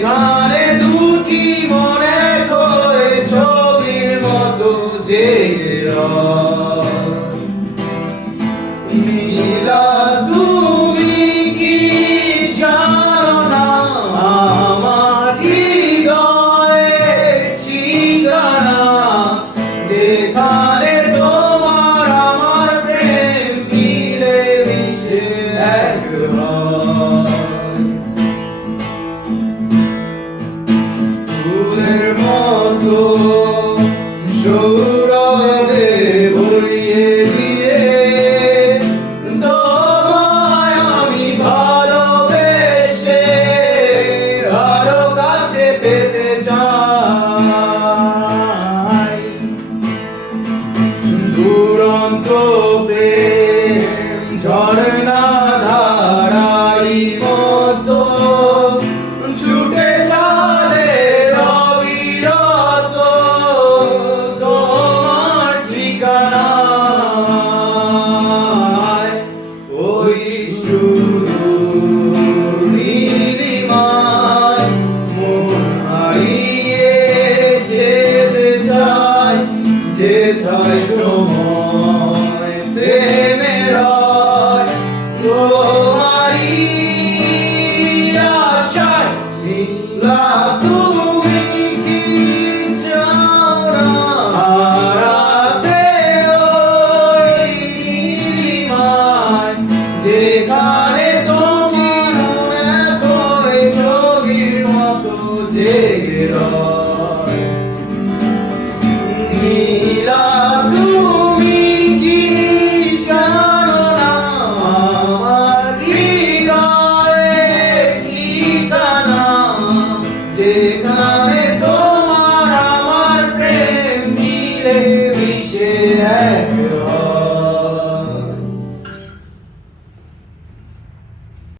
যেখানে দুটি মনে হয়ে ছবির মতো জেগে রয়। নীলা তুমি কি জানো না আমার হৃদয়ের ঠিকানা, যেখানে তোমার আমার প্রেম মিলে মিশে এক হয়। ফুলের মতো সৌরভে ভরিয়ে দিয়ে তোমায় আমি ভালোবেসে আরো কাছে পেতে চাই। দুরন্ত প্রেম ঝরনা ধারাই মতো ছুটে চলে অবিরত তোমার ঠিকানায়। ওই সুদূর নীলিমায় মন হারিয়ে যেতে চায়, যেথায় সময় থেমে রয় তোমারই আশায়। নীলা তুমি কি চাও না হারাতে ওই নীলিমায়, যেখানে তোমার মনে হয়ে ছবির মতো জেগে রয়। নীলা তুমি কি জানো না আমার হৃদয়ের ঠিকানা, যেখানে তোমার আমার প্রেম মিলে মিশে এক